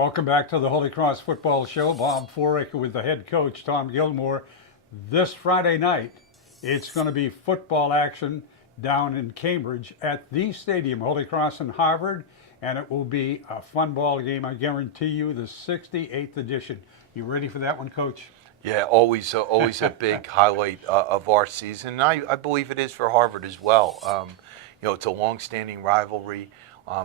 Welcome back to the Holy Cross Football Show. Bob Fouracre with the head coach, Tom Gilmore. This Friday night, it's going to be football action down in Cambridge at the stadium, Holy Cross and Harvard, and it will be a fun ball game, I guarantee you, the 68th edition. You ready for that one, Coach? Yeah, always a big highlight of our season. And I believe it is for Harvard as well. It's a long-standing rivalry.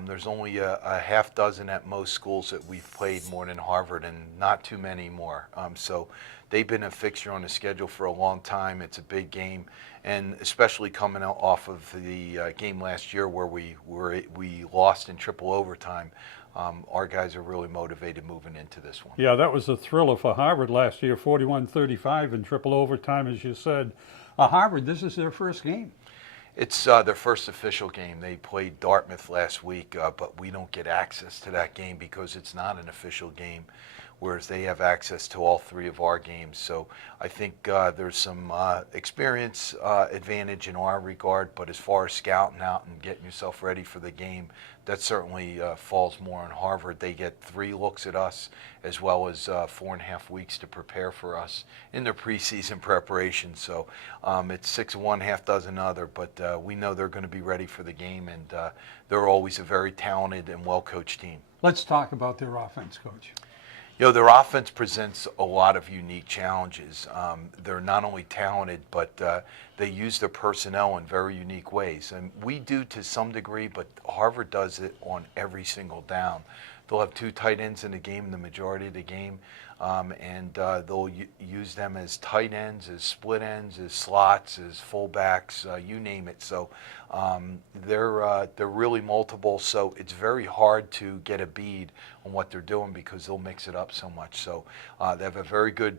There's only a half dozen at most schools that we've played more than Harvard, and not too many more. So they've been a fixture on the schedule for a long time. It's a big game, and especially coming out off of the game last year where we lost in triple overtime. Our guys are really motivated moving into this one. Yeah, that was a thriller for Harvard last year, 41-35 in triple overtime, as you said. Harvard, this is their first game. It's their first official game. They played Dartmouth last week, but we don't get access to that game because it's not an official game, whereas they have access to all three of our games. So I think there's some experience advantage in our regard, but as far as scouting out and getting yourself ready for the game, that certainly falls more on Harvard. They get 3 looks at us, as well as 4.5 weeks to prepare for us in their preseason preparation. So it's 6 of one, half dozen other, but we know they're going to be ready for the game, and they're always a very talented and well-coached team. Let's talk about their offense, Coach. Their offense presents a lot of unique challenges. They're not only talented, but they use their personnel in very unique ways. And we do to some degree, but Harvard does it on every single down. They'll have 2 tight ends in the game, the majority of the game, and they'll use them as tight ends, as split ends, as slots, as fullbacks, you name it. So they're really multiple. So it's very hard to get a bead on what they're doing because they'll mix it up so much. So they have a very good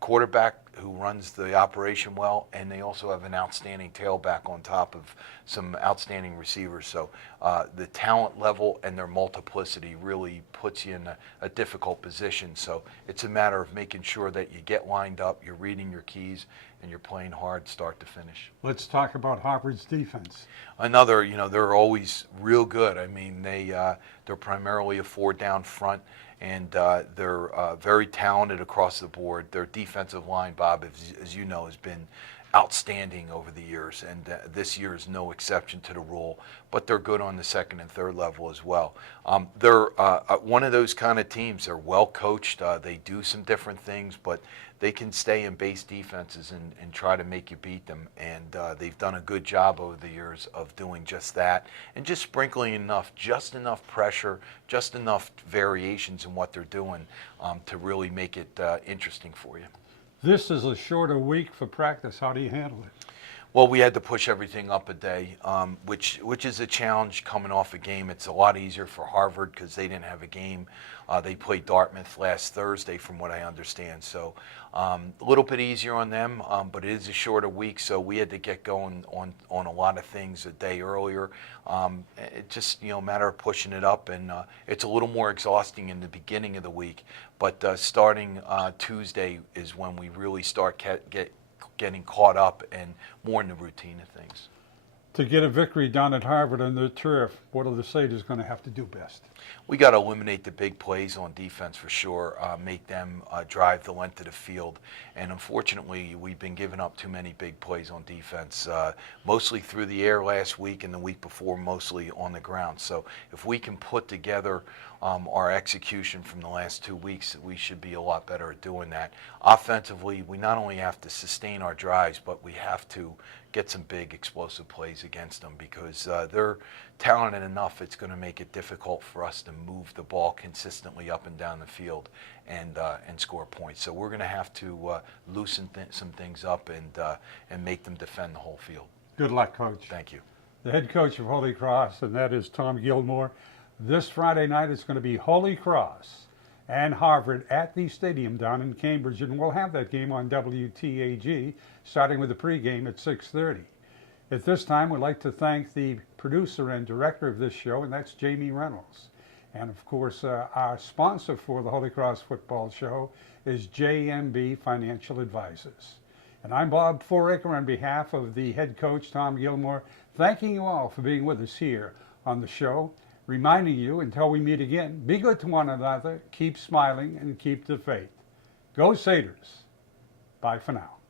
quarterback who runs the operation well, and they also have an outstanding tailback on top of some outstanding receivers. So the talent level and their multiplicity really puts you in a difficult position. So it's a matter of making sure that you get lined up, you're reading your keys, and you're playing hard start to finish. Let's talk about Harvard's defense. Another, they're always real good. I mean, they're primarily a 4-down front, and they're very talented across the board. Their defensive line, Bob, as you know, has been outstanding over the years, and this year is no exception to the rule. But they're good on the second and third level as well. They're one of those kind of teams. They're well coached. They do some different things, but they can stay in base defenses and try to make you beat them. And they've done a good job over the years of doing just that, and just sprinkling just enough pressure, just enough variations in what they're doing to really make it interesting for you. This is a shorter week for practice. How do you handle it? Well, we had to push everything up a day, which is a challenge coming off a game. It's a lot easier for Harvard because they didn't have a game. They played Dartmouth last Thursday, from what I understand. So a little bit easier on them, but it is a shorter week, so we had to get going on a lot of things a day earlier. It just a matter of pushing it up, and it's a little more exhausting in the beginning of the week. But starting Tuesday is when we really start getting caught up and more in the routine of things. To get a victory down at Harvard on the turf, what are the Crusaders going to have to do best? We got to eliminate the big plays on defense for sure, make them drive the length of the field. And unfortunately, we've been giving up too many big plays on defense, mostly through the air last week and the week before, mostly on the ground. So if we can put together our execution from the last 2 weeks, we should be a lot better at doing that. Offensively, we not only have to sustain our drives, but we have to get some big explosive plays against them because they're talented enough. It's going to make it difficult for us to move the ball consistently up and down the field and score points. So we're going to have to loosen some things up and make them defend the whole field. Good luck, Coach. Thank you. The head coach of Holy Cross, and that is Tom Gilmore. This Friday night it's going to be Holy Cross and Harvard at the stadium down in Cambridge, and we'll have that game on WTAG, starting with the pregame at 6:30. At this time, we'd like to thank the producer and director of this show, and that's Jamie Reynolds. And of course, our sponsor for the Holy Cross Football Show is JMB Financial Advisors. And I'm Bob Fouracre on behalf of the head coach, Tom Gilmore, thanking you all for being with us here on the show. reminding you until we meet again, be good to one another, keep smiling, and keep the faith. Go Cedars. Bye for now.